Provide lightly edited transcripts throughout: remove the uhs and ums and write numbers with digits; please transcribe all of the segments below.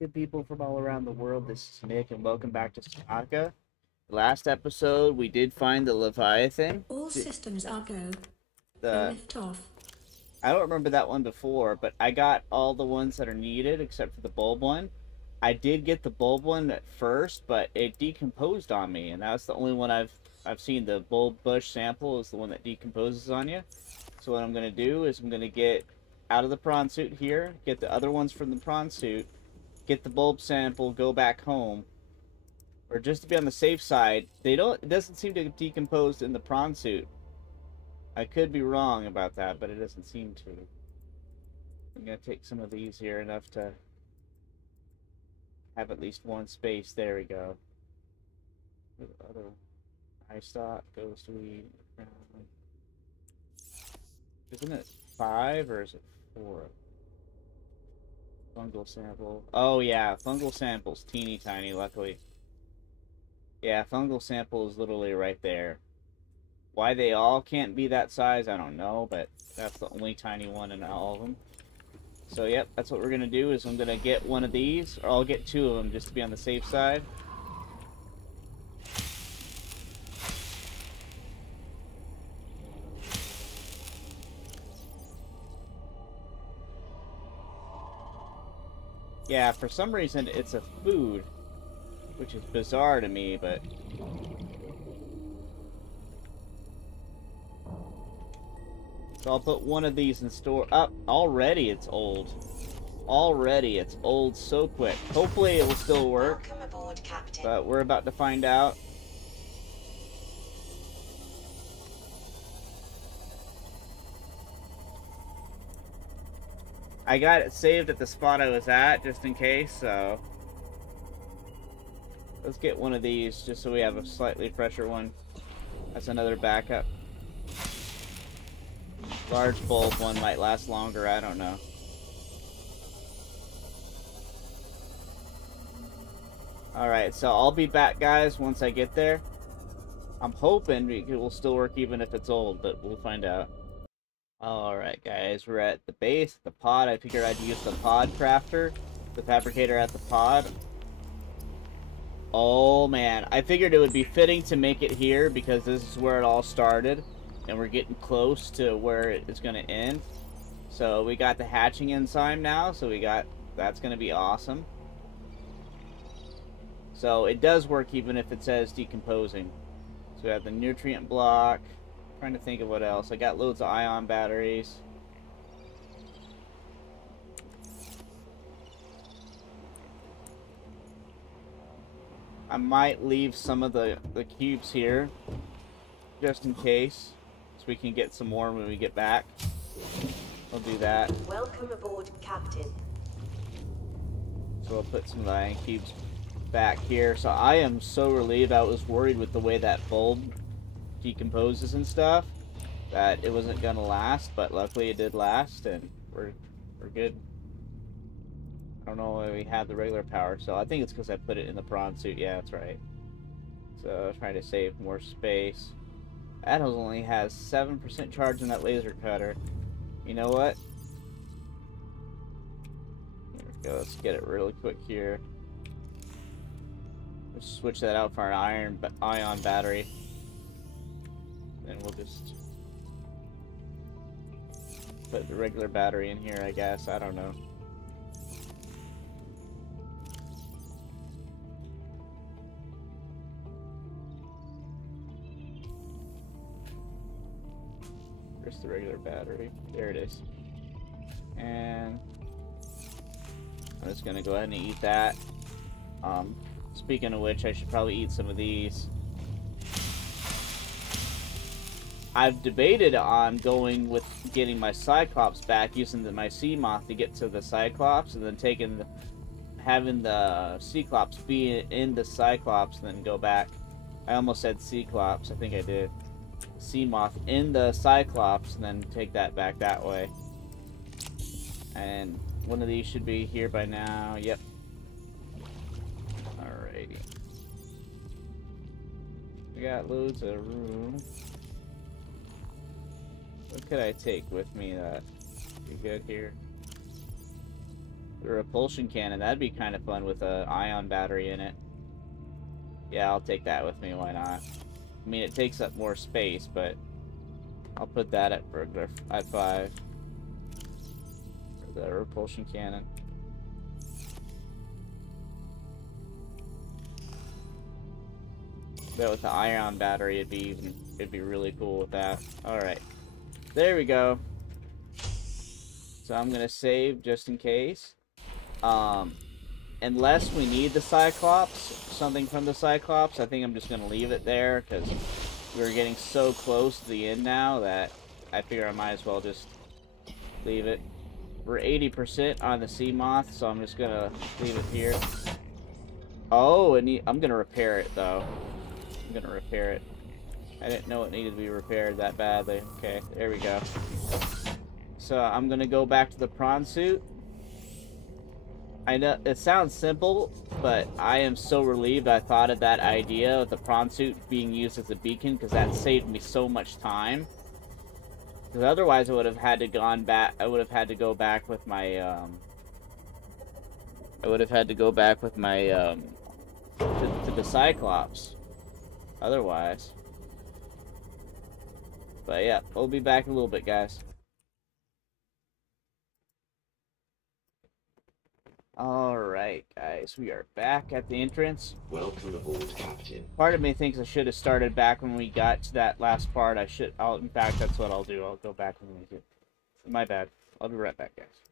Good people from all around the world, this is Nick, and welcome back to Subnautica. Last episode, we did find the Leviathan. All systems are go. The Lift off. I don't remember that one before, but I got all the ones that are needed except for the bulb one. I did get the bulb one at first, but it decomposed on me, and that's the only one I've seen. The bulb bush sample is the one that decomposes on you. So what I'm gonna do is I'm gonna get out of the prawn suit here, get the other ones from the prawn suit, get the bulb sample, go back home, or just to be on the safe side. It doesn't seem to decompose in the prawn suit. I could be wrong about that, but it doesn't seem to. I'm gonna take some of these here, enough to have at least one space. There we go. The other high stock goes to weed. Isn't it 5 or is it 4? Fungal sample. Oh yeah, fungal sample's teeny tiny, luckily. Yeah, fungal sample is literally right there. Why they all can't be that size, I don't know, but that's the only tiny one in all of them. So yep, that's what we're gonna do, is I'm gonna get one of these, or I'll get 2 of them just to be on the safe side. Yeah, for some reason it's a food, which is bizarre to me, but... So I'll put one of these in store. Up, already it's old. Already it's old so quick. Hopefully it will still work. Welcome aboard, Captain. But we're about to find out. I got it saved at the spot I was at, just in case, so... Let's get one of these, just so we have a slightly fresher one. That's another backup. Large bulb one might last longer, I don't know. Alright, so I'll be back, guys, once I get there. I'm hoping it will still work even if it's old, but we'll find out. Alright guys, we're at the base, the pod. I figured I'd use the pod crafter, the fabricator at the pod. Oh man, I figured it would be fitting to make it here because this is where it all started. And we're getting close to where it's going to end. So we got the hatching enzyme now, so that's going to be awesome. So it does work even if it says decomposing. So we have the nutrient block. Trying to think of what else. I got loads of ion batteries. I might leave some of the cubes here just in case, so we can get some more when we get back. We'll do that. Welcome aboard, Captain. So we'll put some of the ion cubes back here. So I am so relieved. I was worried with the way that bulb decomposes and stuff that it wasn't gonna last, but luckily it did last, and we're good. I don't know why we had the regular power, so I think it's because I put it in the prawn suit. Yeah, that's right. So trying to save more space. That only has 7% charge in that laser cutter. You know what? Here we go. Let's get it really quick here. Let's switch that out for an ion battery. And we'll just put the regular battery in here, I guess. I don't know. Where's the regular battery? There it is. And I'm just gonna go ahead and eat that. Speaking of which, I should probably eat some of these. I've debated on going with getting my Cyclops back, using my Seamoth to get to the Cyclops, and then having the Cyclops be in the Cyclops, and then go back. I almost said Cyclops, I think I did. Seamoth in the Cyclops, and then take that back that way. And one of these should be here by now. Yep. Alrighty. We got loads of room. What could I take with me that be good here? The repulsion cannon, that'd be kind of fun with a ion battery in it. Yeah, I'll take that with me, why not? I mean, it takes up more space, but I'll put that at 5. For the repulsion cannon. But with the ion battery, it'd be really cool with that. Alright. There we go. So I'm gonna save just in case. Unless we need the Cyclops, something from the Cyclops, I think I'm just gonna leave it there, because we're getting so close to the end now that I figure I might as well just leave it. We're 80% on the Seamoth, so I'm just gonna leave it here. Oh, I'm gonna repair it, though. I'm gonna repair it. I didn't know it needed to be repaired that badly. Okay, there we go. So I'm gonna go back to the prawn suit. I know it sounds simple, but I am so relieved I thought of that idea of the prawn suit being used as a beacon, because that saved me so much time. Because otherwise I would have had to gone back. I would have had to go back with my to the Cyclops. Otherwise. But yeah, we'll be back in a little bit, guys. Alright, guys, we are back at the entrance. Welcome aboard, Captain. Part of me thinks I should have started back when we got to that last part. In fact, that's what I'll do. I'll go back when we get. My bad. I'll be right back, guys.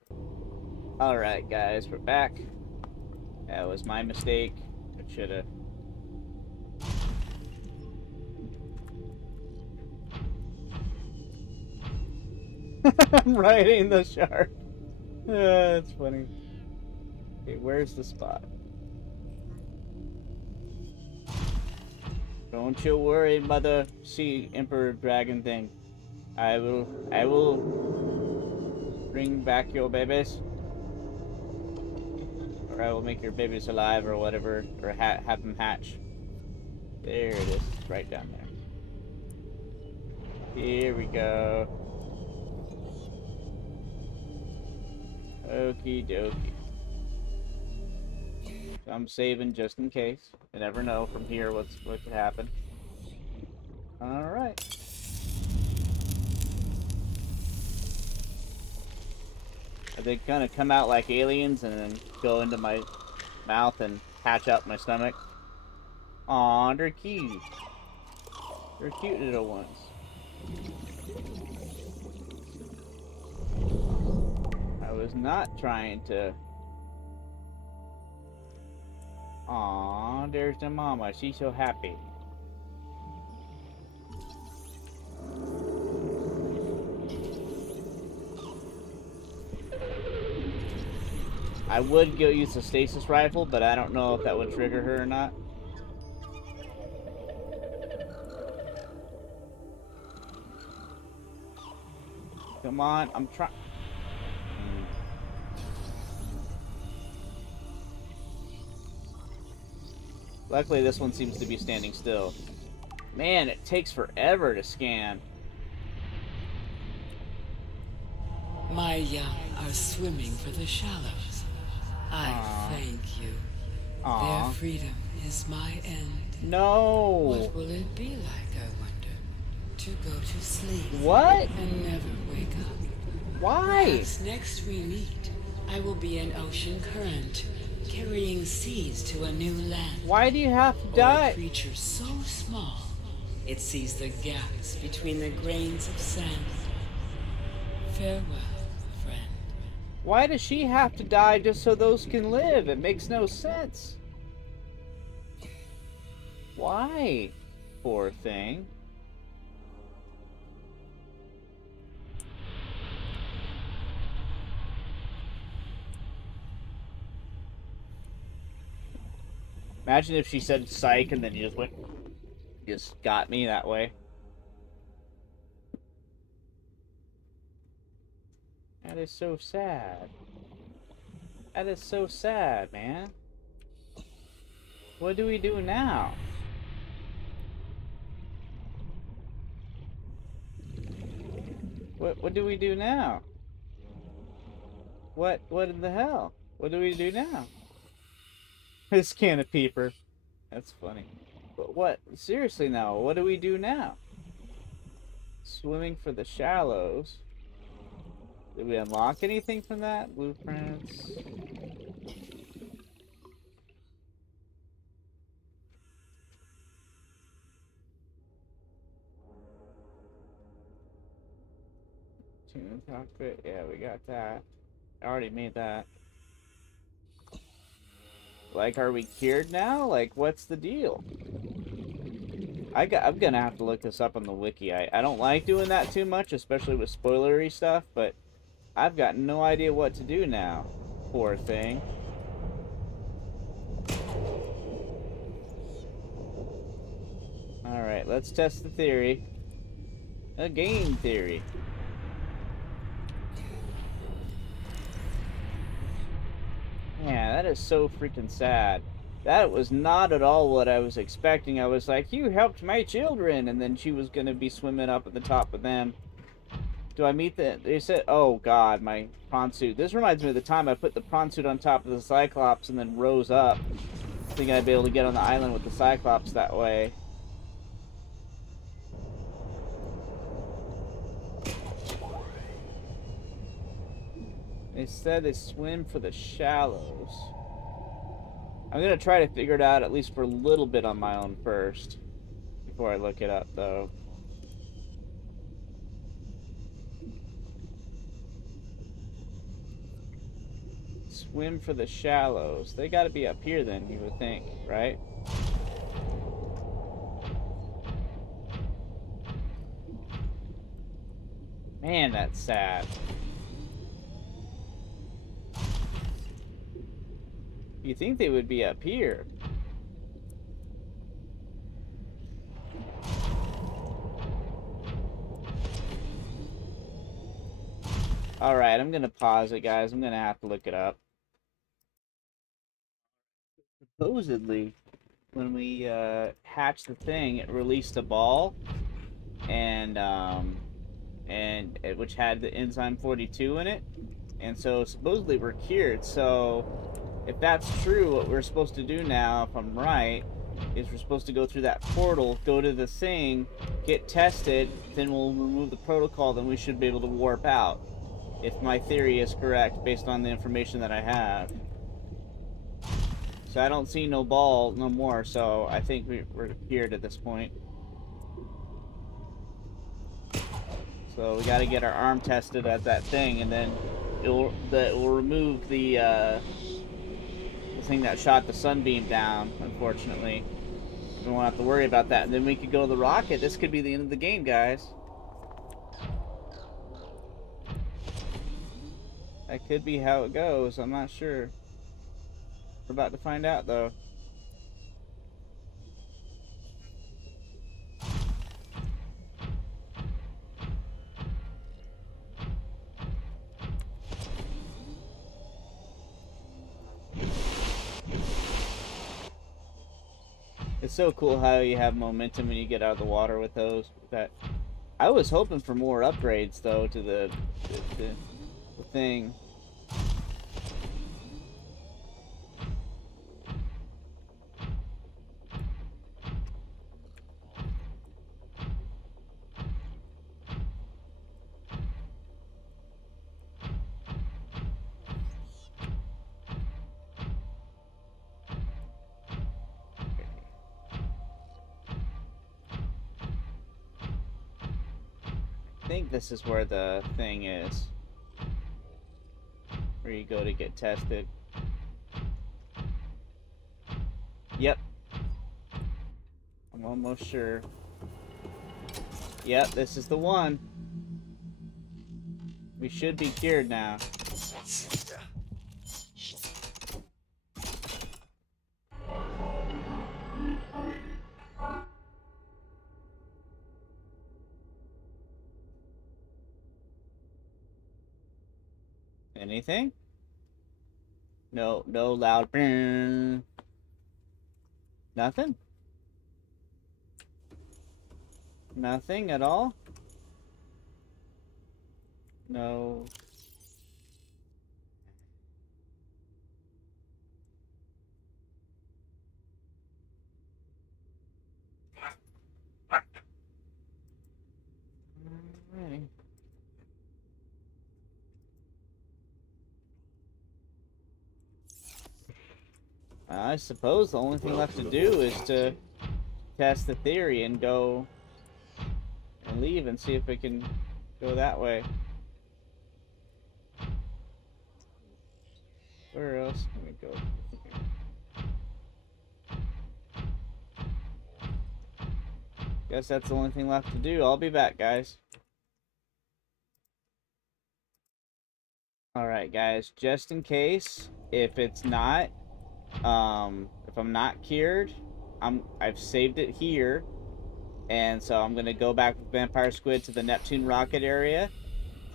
Alright, guys, we're back. That was my mistake. I should have. I'm riding the shark. That's funny. Okay, where's the spot? Don't you worry, Mother Sea Emperor Dragon thing. I will bring back your babies. Or I will make your babies alive or whatever, or have them hatch. There it is, right down there. Here we go. Okie dokie. So I'm saving just in case. You never know from here what could happen. Alright. Are they gonna come out like aliens and then go into my mouth and hatch out my stomach? Aw, they're cute. They're cute little ones. I was not trying to... Aw, there's the mama. She's so happy. I would go use the stasis rifle, but I don't know if that would trigger her or not. Come on, I'm trying. Luckily, this one seems to be standing still. Man, it takes forever to scan. My young are swimming for the shallows. I thank you. Their freedom is my end. No. What will it be like, I wonder? To go to sleep. What? And never wake up. Why? Perhaps next we meet, I will be an ocean current, carrying seas to a new land. Why do you have to Or die? a creature so small, it sees the gaps between the grains of sand. Farewell, friend. Why does she have to die just so those can live? It makes no sense. Why? Poor thing. Imagine if she said psych and then you just got me that way. That is so sad. That is so sad, man. What do we do now? What do we do now? What in the hell? What do we do now? This can of peeper. That's funny. But what? Seriously now, what do we do now? Swimming for the shallows. Did we unlock anything from that? Blueprints. Tune cockpit. Yeah, we got that. I already made that. Like, are we cured now? Like, what's the deal? I'm gonna have to look this up on the wiki. I don't like doing that too much, especially with spoilery stuff, but I've got no idea what to do now. Poor thing. Alright, let's test the theory. A game theory. Yeah, that is so freaking sad. That was not at all what I was expecting. I was like, you helped my children, and then she was gonna be swimming up at the top of them. Do I meet the... They said... Oh, God, my prawn suit. This reminds me of the time I put the prawn suit on top of the Cyclops and then rose up. Thinking I'd be able to get on the island with the Cyclops that way. They said they swim for the shallows. I'm gonna try to figure it out at least for a little bit on my own first. Before I look it up, though. Swim for the shallows. They gotta be up here then, you would think, right? Man, that's sad. You think they would be up here? Alright, I'm gonna pause it, guys. I'm gonna have to look it up. Supposedly, when we hatched the thing, it released a ball, and which had the enzyme 42 in it, and so supposedly we're cured. So if that's true, what we're supposed to do now, if I'm right, is we're supposed to go through that portal, go to the thing, get tested, then we'll remove the protocol, then we should be able to warp out. If my theory is correct, based on the information that I have. So I don't see no ball no more, so I think we're cured at this point. So we gotta get our arm tested at that thing, and then it will remove the thing that shot the sunbeam down, unfortunately. We won't have to worry about that, and then we could go to the rocket. This could be the end of the game, guys. That could be how it goes. I'm not sure. We're about to find out, though. It's so cool how you have momentum when you get out of the water with those. That I was hoping for more upgrades, though, to the thing. I think this is where the thing is. Where you go to get tested. Yep. I'm almost sure. Yep, this is the one. We should be cured now. Anything? No, no loud. Nothing? Nothing at all? No. I suppose the only thing left to do is to test the theory and go and leave and see if we can go that way. Where else can we go? Guess that's the only thing left to do. I'll be back, guys. Alright, guys. Just in case, if it's not, if I'm not cured, I've saved it here. And so I'm going to go back with Vampire Squid to the Neptune rocket area.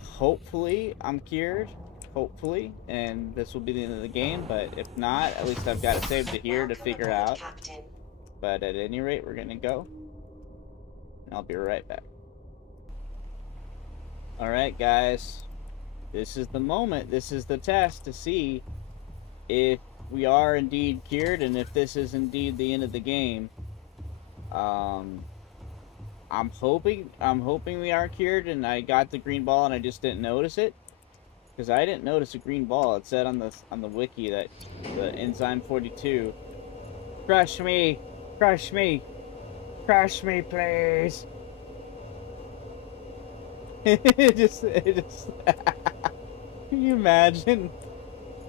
Hopefully, I'm cured. Hopefully. And this will be the end of the game. But if not, at least I've got it saved to here to figure out. Captain. But at any rate, we're going to go. And I'll be right back. Alright, guys. This is the moment. This is the test to see if we are indeed cured and if this is indeed the end of the game. I'm hoping we are cured and I got the green ball and I just didn't notice it. Because I didn't notice a green ball. It said on the wiki that the enzyme 42. Crush me! Crush me! Crush me, please! it just can you imagine?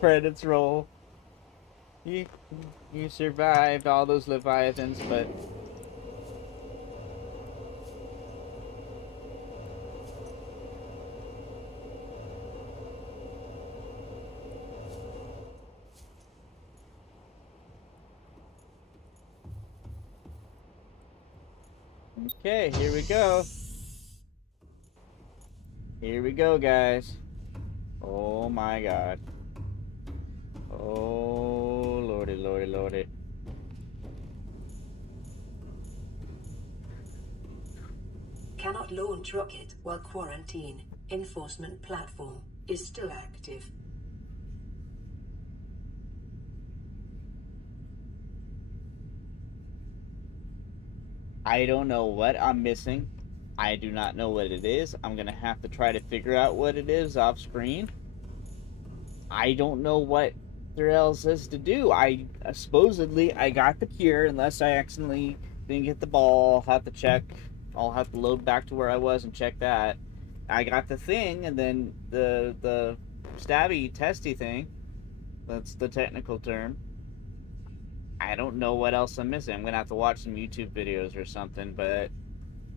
Credits roll. You survived all those leviathans, but okay, here we go. Here we go, guys. Oh my god. Oh, lordy, lordy, lordy. Cannot launch rocket while quarantine. Enforcement platform is still active. I don't know what I'm missing. I do not know what it is. I'm gonna have to try to figure out what it is off screen. I don't know what there else is to do. I supposedly I got the cure unless I accidentally didn't get the ball. I'll have to check. I'll have to load back to where I was and check that. I got the thing and then the stabby testy thing. That's the technical term. I don't know what else I'm missing. I'm gonna have to watch some YouTube videos or something, but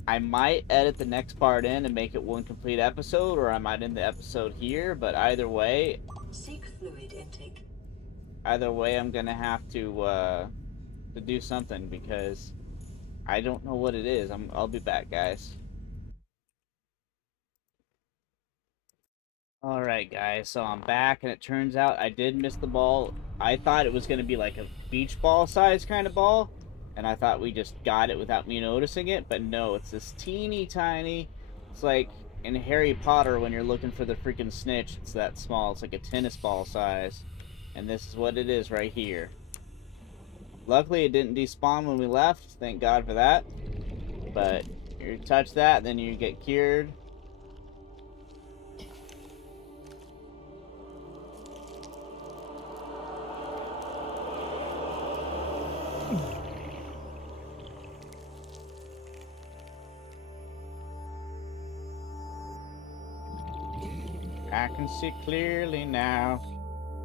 I might edit the next part in and make it one complete episode, or I might end the episode here, but either way... Seek fluid intake. Either way, I'm gonna have to do something, because I don't know what it is. I'll be back, guys. Alright, guys, so I'm back, and it turns out I did miss the ball. I thought it was gonna be like a beach ball size kind of ball, and I thought we just got it without me noticing it, but no, it's this teeny tiny, it's like in Harry Potter when you're looking for the freaking snitch, it's that small, it's like a tennis ball size, and this is what it is right here. Luckily it didn't despawn when we left, thank God for that, but you touch that, then you get cured. I can see clearly now.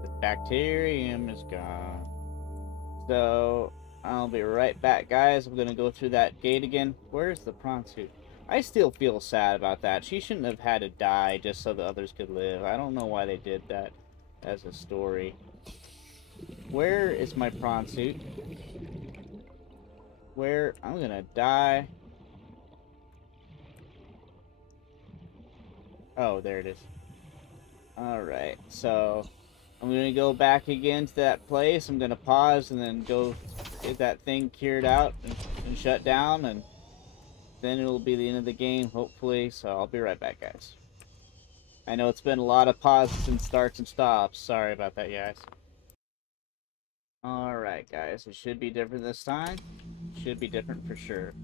The bacterium is gone. So, I'll be right back, guys. I'm gonna go through that gate again. Where's the prawn suit? I still feel sad about that. She shouldn't have had to die just so the others could live. I don't know why they did that as a story. Where is my prawn suit? Where? I'm gonna die. Oh, there it is. Alright, so I'm going to go back again to that place. I'm going to pause and then go get that thing cured out and shut down, and then it'll be the end of the game, hopefully. So I'll be right back, guys. I know it's been a lot of pauses and starts and stops. Sorry about that, guys. Alright, guys. It should be different this time. Should be different for sure.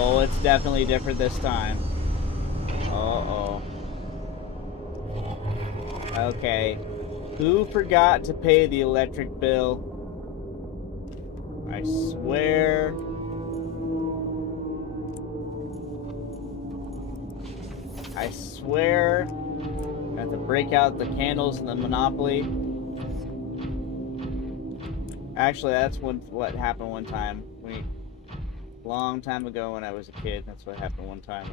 Oh, it's definitely different this time. Uh-oh. Okay. Who forgot to pay the electric bill? I swear. I swear. I have to break out the candles and the Monopoly. Actually, that's what happened one time. Long time ago when I was a kid, that's what happened one time.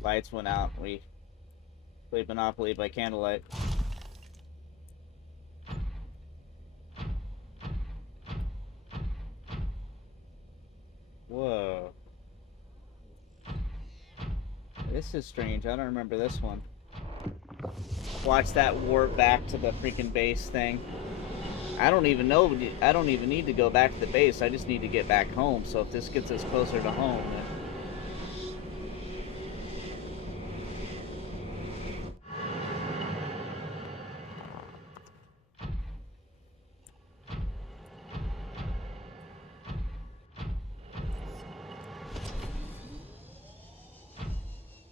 Lights went out and we played Monopoly by candlelight. Whoa. This is strange. I don't remember this one. Watch that warp back to the freaking base thing. I don't even know. I don't even need to go back to the base. I just need to get back home. So if this gets us closer to home, then...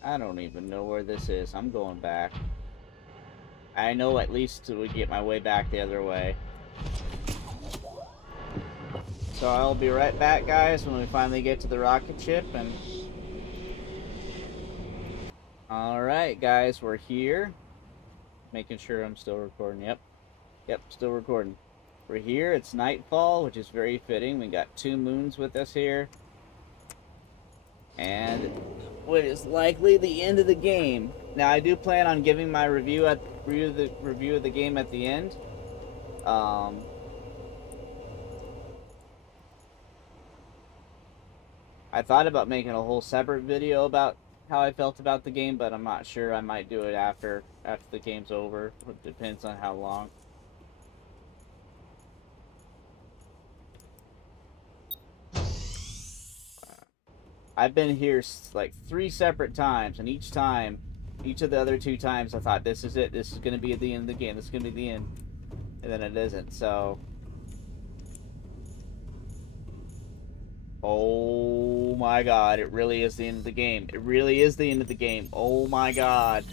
I don't even know where this is. I'm going back. I know at least to get my way back the other way. So I'll be right back, guys, when we finally get to the rocket ship. And alright, guys, we're here. Making sure I'm still recording. Yep, still recording. We're here. It's nightfall, which is very fitting. We got 2 moons with us here. And what is likely the end of the game. Now, I do plan on giving my review of the game at the end. I thought about making a whole separate video about how I felt about the game, but I'm not sure. I might do it after the game's over. It depends on how long. I've been here like 3 separate times, and each of the other 2 times, I thought, this is it. This is going to be the end of the game. This is going to be the end. And then it isn't, so... Oh my god, it really is the end of the game. It really is the end of the game. Oh my god.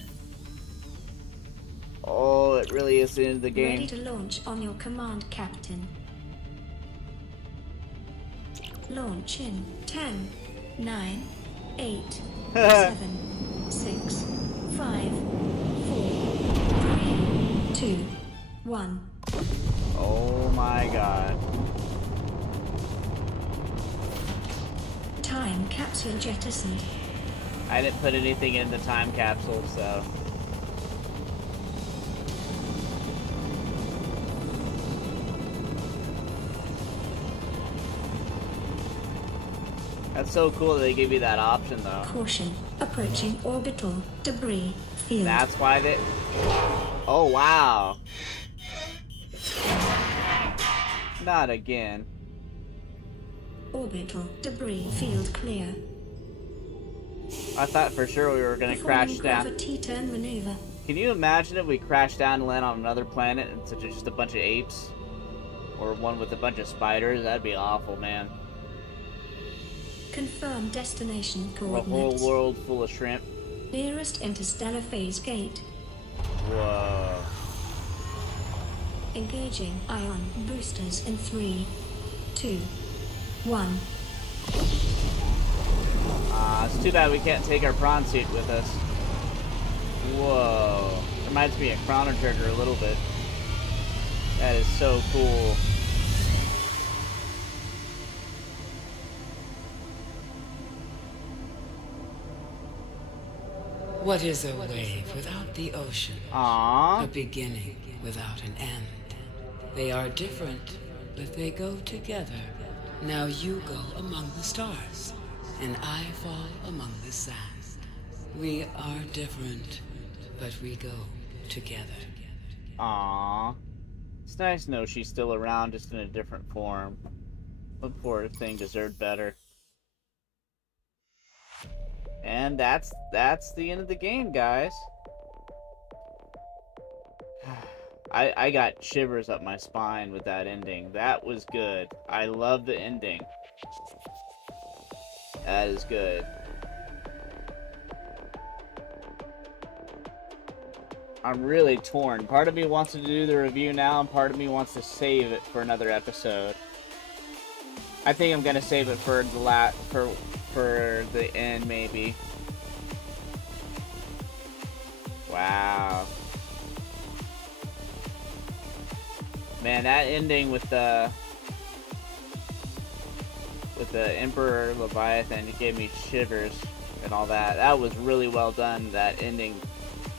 Oh, it really is the end of the game. Ready to launch on your command, Captain. Launch in 10, 9, 8, 7, 6, 5, 4, 3, 2, 1. Oh my god. Time capsule jettisoned. I didn't put anything in the time capsule, so... That's so cool that they give you that option, though. Caution. Approaching orbital debris field. That's why they... Oh, wow. Not again. Orbital debris field clear. I thought for sure we were going to crash down. Gravity turn maneuver. Can you imagine if we crashed down and land on another planet and such just a bunch of apes? Or one with a bunch of spiders? That'd be awful, man. Confirm destination A coordinates. whole world full of shrimp. Nearest interstellar phase gate. Whoa. Engaging ion boosters in 3, 2, 1. It's too bad we can't take our prawn suit with us. Whoa. Reminds me of Chrono Trigger a little bit. That is so cool. What is a wave without the ocean? Aww. A beginning without an end. They are different, but they go together. Now you go among the stars, and I fall among the sand. We are different, but we go together. Aww. It's nice to know she's still around, just in a different form. The poor thing deserved better. And that's the end of the game, guys. I got shivers up my spine with that ending. That was good. I love the ending. That is good. I'm really torn. Part of me wants to do the review now, and part of me wants to save it for another episode. I think I'm gonna save it for the for the end, maybe. Wow. Man, that ending with the Emperor Leviathan, it gave me shivers and all that. That was really well done, that ending.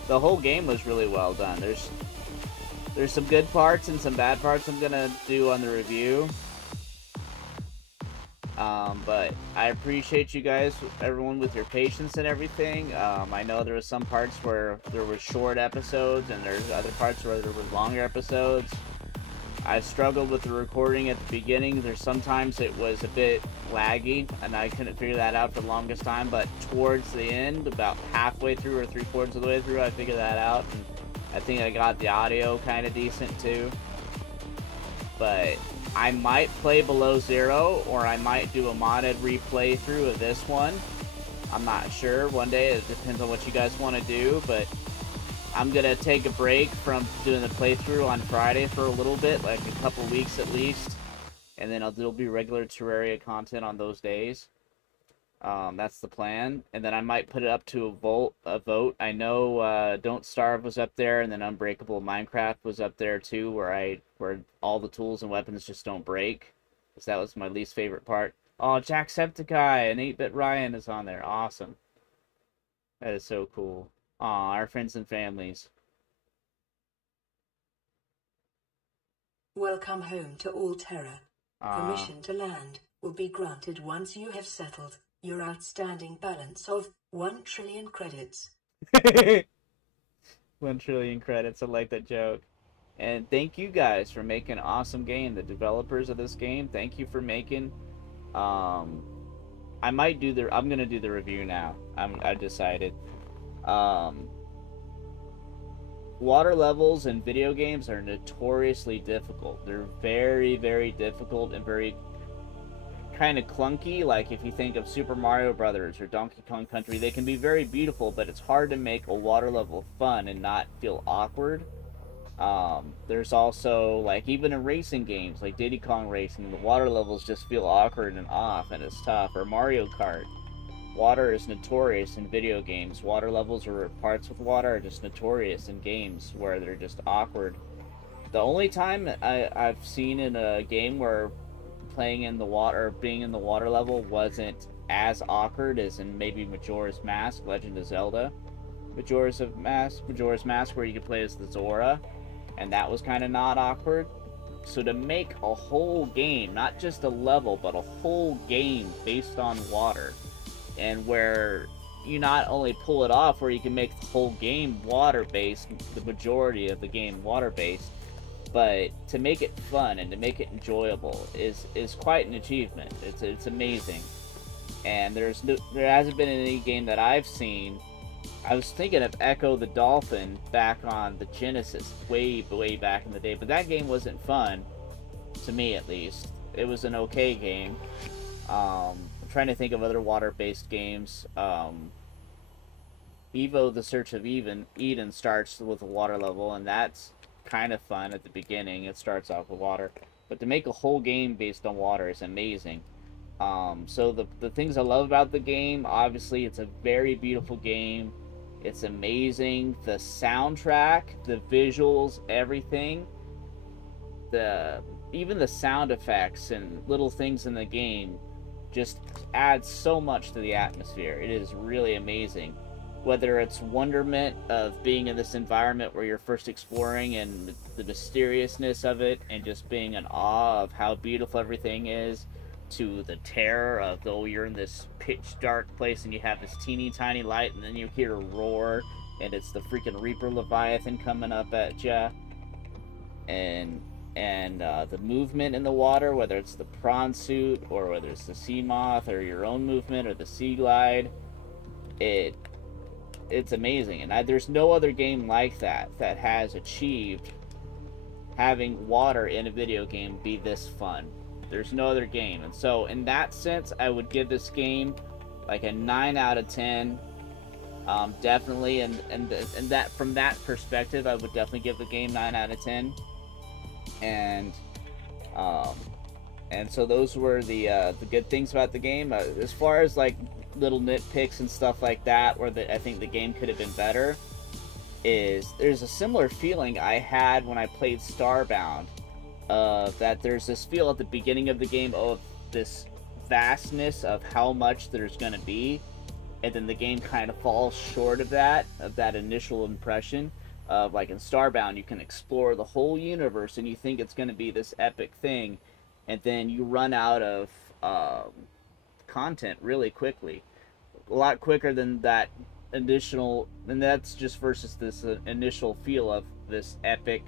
The whole game was really well done. There's some good parts and some bad parts I'm gonna do on the review. But I appreciate you guys, everyone, with your patience and everything. I know there was some parts where there were short episodes, and there's other parts where there were longer episodes. I struggled with the recording at the beginning. There's sometimes it was a bit laggy, and I couldn't figure that out for the longest time, but towards the end, about halfway through or 3/4 of the way through, I figured that out, and I think I got the audio kind of decent too. But I might play Below Zero, or I might do a modded replay through of this one. I'm not sure. One day, it depends on what you guys want to do, but I'm gonna take a break from doing the playthrough on Friday for a little bit, like a couple weeks at least, and then there'll be regular Terraria content on those days. That's the plan, and then I might put it up to a vote. I know Don't Starve was up there, and then Unbreakable Minecraft was up there too, where all the tools and weapons just don't break, because that was my least favorite part. Oh, Jacksepticeye and 8-Bit Ryan is on there. Awesome. That is so cool. Aw, our friends and families. Welcome home to Alterra. Permission to land will be granted once you have settled your outstanding balance of 1 trillion credits. 1 trillion credits. I like that joke. And thank you guys for making an awesome game. The developers of this game, thank you for making. I'm gonna do the review now. I decided. Water levels in video games are notoriously difficult. They're very, very difficult and very kind of clunky. Like if you think of Super Mario Brothers or Donkey Kong Country, they can be very beautiful, but it's hard to make a water level fun and not feel awkward. There's also, like, even in racing games like Diddy Kong Racing, the water levels just feel awkward and off, and it's tough. Or Mario Kart. Water is notorious in video games. Water levels or parts with water are just notorious in games where they're just awkward. The only time I've seen in a game where playing in the water, or being in the water level, wasn't as awkward as in maybe Majora's Mask, Legend of Zelda. Majora's Mask, where you could play as the Zora, and that was kind of not awkward. So to make a whole game, not just a level, but a whole game based on water, and where you not only pull it off where you can make the whole game water-based, the majority of the game water-based, but to make it fun and to make it enjoyable is quite an achievement. It's amazing. And there hasn't been any game that I've seen. I was thinking of Echo the Dolphin back on the Genesis way back in the day, but that game wasn't fun, to me at least. It was an okay game. I'm trying to think of other water-based games. Evo: The Search of Eden starts with a water level, and that's kind of fun at the beginning. It starts off with water, but to make a whole game based on water is amazing. So the things I love about the game, obviously, it's a very beautiful game. It's amazing. The soundtrack, the visuals, everything. Even the sound effects and little things in the game just adds so much to the atmosphere. It is really amazing. Whether it's wonderment of being in this environment where you're first exploring and the mysteriousness of it, and just being in awe of how beautiful everything is, to the terror of, though, you're in this pitch dark place and you have this teeny tiny light, and then you hear a roar and it's the freaking Reaper Leviathan coming up at ya. And the movement in the water, whether it's the prawn suit or whether it's the Seamoth or your own movement or the Sea Glide, it's amazing. And there's no other game like that has achieved having water in a video game be this fun. There's no other game. And so in that sense, I would give this game like a 9 out of 10. Definitely, and that from that perspective, I would definitely give the game 9 out of 10. And um, and so those were the good things about the game. As far as like little nitpicks and stuff like that, where I think the game could have been better, is there's a similar feeling I had when I played Starbound. That there's this feel at the beginning of the game of this vastness of how much there's going to be, and then the game kind of falls short of that initial impression of, like in Starbound, you can explore the whole universe and you think it's going to be this epic thing, and then you run out of content really quickly, a lot quicker than that initial, and that's just versus this initial feel of this epic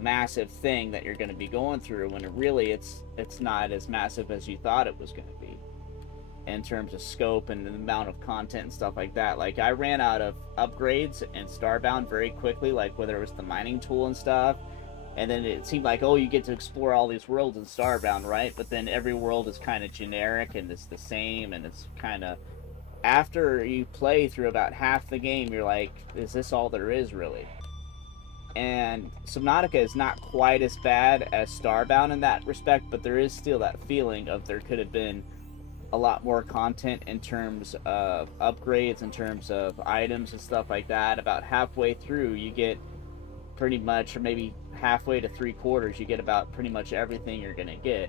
massive thing that you're going to be going through, when it's not as massive as you thought it was going to be in terms of scope and the amount of content and stuff like that. Like, I ran out of upgrades in Starbound very quickly, like whether it was the mining tool and stuff, and then it seemed like, oh, you get to explore all these worlds in Starbound, right? But then every world is kind of generic and it's the same, and it's kind of, after you play through about half the game, you're like, is this all there is really? And Subnautica is not quite as bad as Starbound in that respect, but there is still that feeling of there could have been a lot more content in terms of upgrades, in terms of items and stuff like that. About halfway through, you get pretty much, or maybe halfway to 3/4, you get about pretty much everything you're gonna get.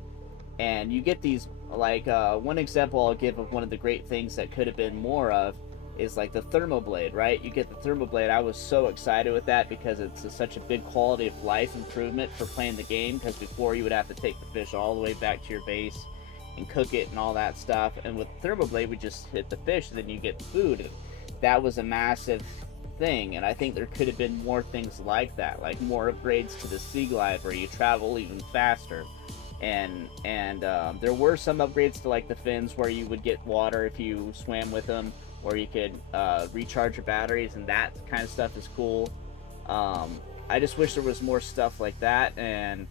And you get these, like, one example I'll give of one of the great things that could have been more of is like the thermoblade, right? You get the thermoblade. I was so excited with that because it's such a big quality of life improvement for playing the game, because before you would have to take the fish all the way back to your base and cook it and all that stuff, and with thermoblade we just hit the fish and then you get food. And that was a massive thing, and I think there could have been more things like that, like more upgrades to the sea glide where you travel even faster, and there were some upgrades to, like, the fins where you would get water if you swam with them, or you could recharge your batteries, and that kind of stuff is cool. I just wish there was more stuff like that. And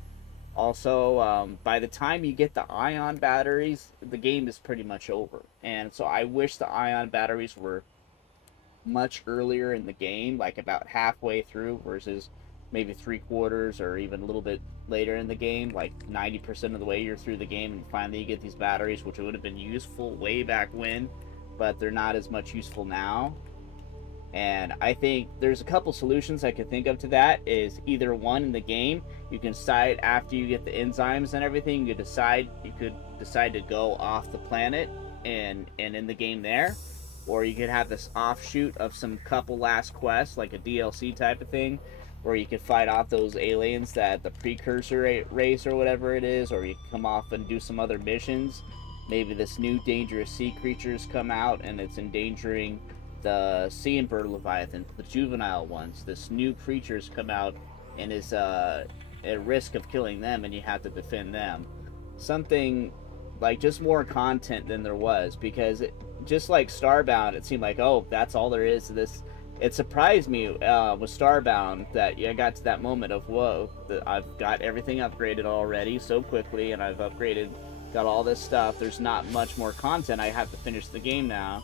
also, by the time you get the ion batteries, the game is pretty much over. And so I wish the ion batteries were much earlier in the game, like about halfway through, versus maybe 3/4 or even a little bit later in the game, like 90% of the way you're through the game, and finally you get these batteries, which would have been useful way back when, but they're not as much useful now. And I think there's a couple solutions I could think of to that. Is either one, in the game you can decide, after you get the enzymes and everything, you could decide to go off the planet and in the game there, or you could have this offshoot of some couple last quests, like a DLC type of thing, where you could fight off those aliens, that the precursor race or whatever it is, or you can come off and do some other missions. Maybe this new dangerous sea creatures come out and it's endangering the sea emperor leviathan, the juvenile ones. This new creatures come out and is at risk of killing them, and you have to defend them. Something like just more content than there was, because just like Starbound, it seemed like, oh, that's all there is to this. It surprised me with Starbound that I got to that moment of, whoa, I've got everything upgraded already so quickly, and I've got all this stuff. There's not much more content. I have to finish the game now.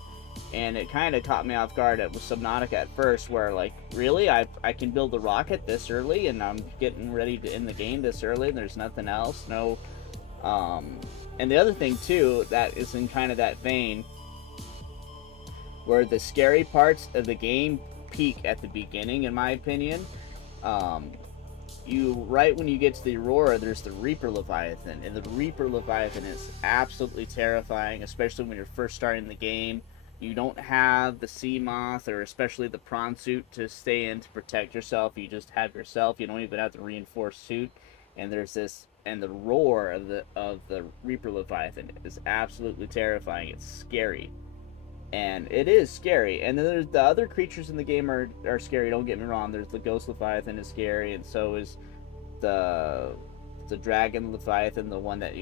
And it kind of caught me off guard with Subnautica at first, where, like, really? I can build the rocket this early, and I'm getting ready to end the game this early, and there's nothing else? No. And the other thing, too, that is in kind of that vein, where the scary parts of the game peak at the beginning, in my opinion. Right when you get to the Aurora, there's the Reaper Leviathan, and the Reaper Leviathan is absolutely terrifying, especially when you're first starting the game. You don't have the Seamoth, or especially the prawn suit, to stay in to protect yourself. You just have yourself. You don't even have the reinforced suit. And there's this, and the roar of the Reaper Leviathan is absolutely terrifying. It's scary. And it is scary. And then there's the other creatures in the game are scary, don't get me wrong. There's the Ghost Leviathan is scary, and so is the Dragon Leviathan, the one that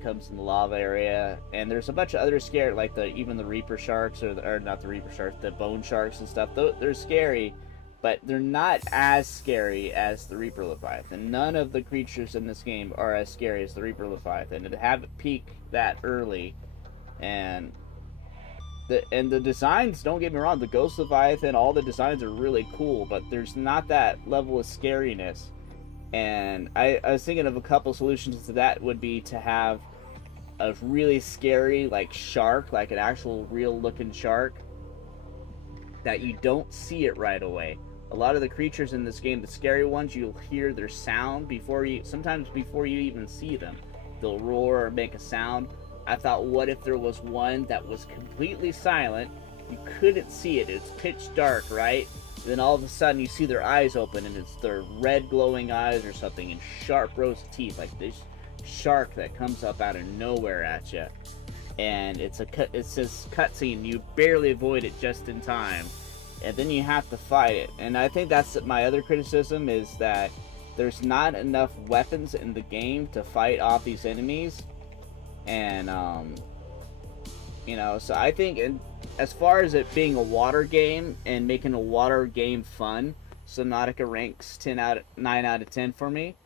comes in the lava area. And there's a bunch of other scary, like even the Reaper Sharks, or not the Reaper Sharks, the Bone Sharks and stuff. They're scary, but they're not as scary as the Reaper Leviathan. None of the creatures in this game are as scary as the Reaper Leviathan. And to have it peak that early, and the designs, don't get me wrong, the Ghost Leviathan, all the designs are really cool, but there's not that level of scariness. And I was thinking of a couple solutions to that would be to have a really scary like shark, like an actual real looking shark, that you don't see it right away. A lot of the creatures in this game, the scary ones, you'll hear their sound sometimes before you even see them. They'll roar or make a sound. I thought, what if there was one that was completely silent, you couldn't see it, it's pitch dark, right? Then all of a sudden you see their eyes open and it's their red glowing eyes or something and sharp rows of teeth, like this shark that comes up out of nowhere at you. And it's this cutscene, you barely avoid it just in time, and then you have to fight it. And I think that's my other criticism, is that there's not enough weapons in the game to fight off these enemies. And you know, so I think, as far as it being a water game and making a water game fun, Subnautica ranks 9 out of 10 for me.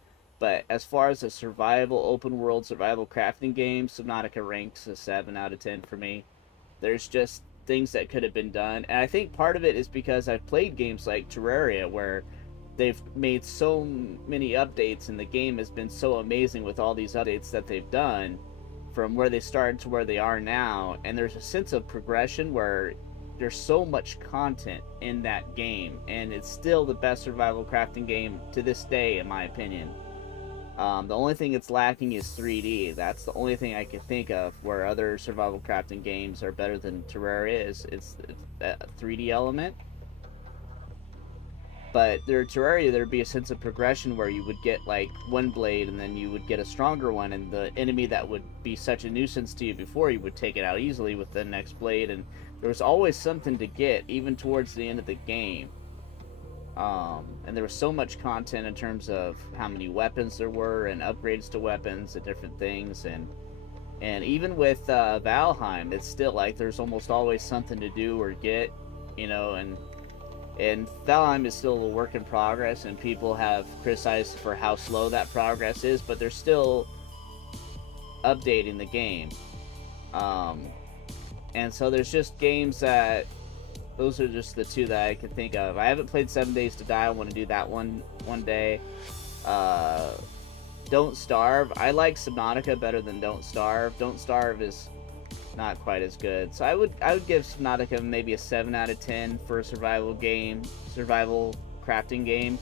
But as far as a survival, open world survival crafting game, Subnautica ranks a 7 out of 10 for me. There's just things that could have been done. And I think part of it is because I've played games like Terraria, where they've made so many updates and the game has been so amazing with all these updates that they've done from where they started to where they are now. And there's a sense of progression where there's so much content in that game. And it's still the best survival crafting game to this day, in my opinion. The only thing it's lacking is 3D. That's the only thing I can think of where other survival crafting games are better than Terraria, it's that 3D element. But Terraria, there'd be a sense of progression where you would get like one blade and then you would get a stronger one, and the enemy that would be such a nuisance to you before, you would take it out easily with the next blade, and there was always something to get, even towards the end of the game. And there was so much content in terms of how many weapons there were and upgrades to weapons and different things, and even with Valheim, it's still like there's almost always something to do or get, you know. And Valheim is still a work in progress, and people have criticized for how slow that progress is, but they're still updating the game. And so there's just games that, those are just the two that I can think of. I haven't played 7 Days to Die. I want to do that one day. Don't Starve. I like Subnautica better than Don't Starve. Don't Starve is not quite as good. So I would give Subnautica maybe a 7 out of 10 for a survival crafting game,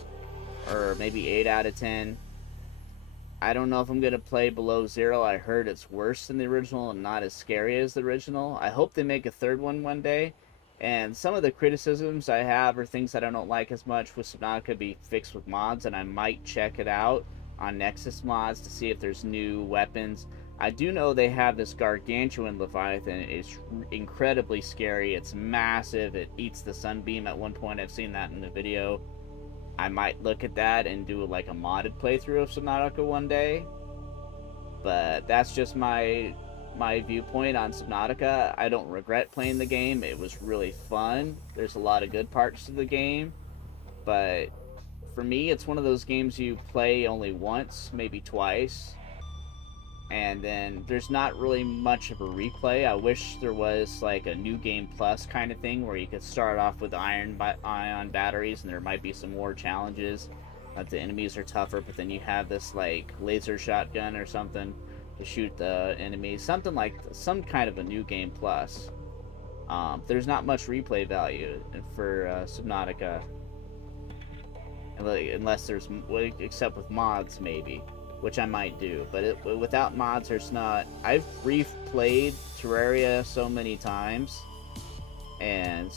or maybe 8 out of 10. I don't know if I'm gonna play Below Zero. I heard it's worse than the original and not as scary as the original. I hope they make a third one day. And some of the criticisms I have are things that I don't like as much with Subnautica be fixed with mods, and I might check it out on Nexus mods to see if there's new weapons. I do know they have this gargantuan Leviathan. It's incredibly scary. It's massive. It eats the sunbeam at one point. I've seen that in the video. I might look at that and do like a modded playthrough of Subnautica one day. But that's just my viewpoint on Subnautica. I don't regret playing the game. It was really fun. There's a lot of good parts to the game, but for me, it's one of those games you play only once, maybe twice, and then there's not really much of a replay. I wish there was like a new game plus kind of thing where you could start off with ion batteries and there might be some more challenges, that the enemies are tougher, but then you have this like laser shotgun or something to shoot the enemies, something like some kind of a new game plus. There's not much replay value for Subnautica, unless there's, except with mods maybe, which I might do. But without mods, there's not. I've replayed Terraria so many times, and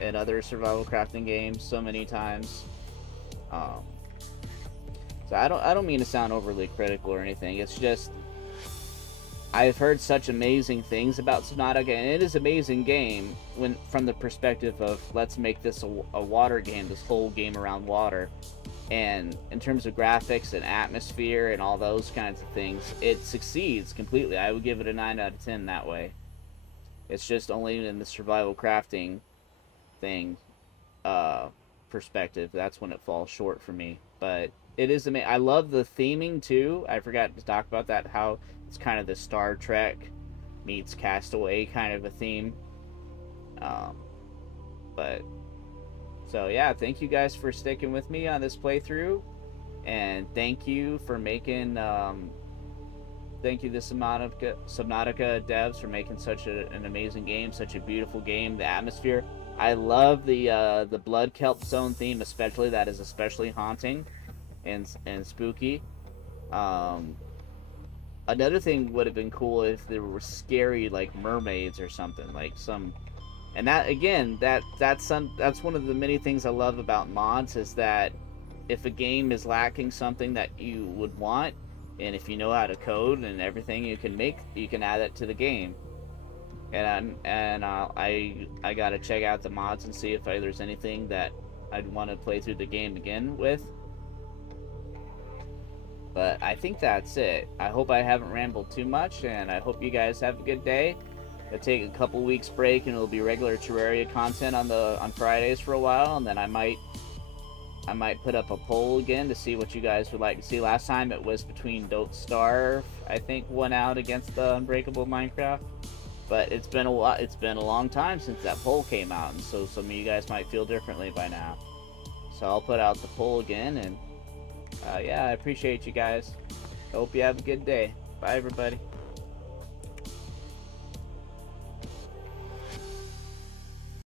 other survival crafting games so many times. So I don't mean to sound overly critical or anything. It's just I've heard such amazing things about Subnautica, and it is an amazing game from the perspective of let's make this a water game, this whole game around water. And in terms of graphics and atmosphere and all those kinds of things, it succeeds completely. I would give it a 9 out of 10 that way. It's just only in the survival crafting thing perspective, that's when it falls short for me. But it is amazing. I love the theming too. I forgot to talk about that, how it's kind of the Star Trek meets Castaway kind of a theme. But so yeah, thank you guys for sticking with me on this playthrough, and thank you for making thank you the Subnautica devs for making such an amazing game, such a beautiful game. The atmosphere, I love the blood kelp zone theme, especially. That is especially haunting and spooky. Another thing would have been cool if there were scary like mermaids or something, like some. And that again, that's one of the many things I love about mods, is that if a game is lacking something that you would want, and if you know how to code and everything, you can add it to the game. And I gotta check out the mods and see if there's anything that I'd want to play through the game again with. But I think that's it. I hope I haven't rambled too much, and I hope you guys have a good day. I'll take a couple weeks break, and it'll be regular Terraria content on Fridays for a while, and then I might put up a poll again to see what you guys would like to see. Last time it was between Don't Starve, I think, won out against the Unbreakable Minecraft. But it's been a long time since that poll came out, and so some of you guys might feel differently by now. So I'll put out the poll again, and yeah, I appreciate you guys. I hope you have a good day. Bye, everybody.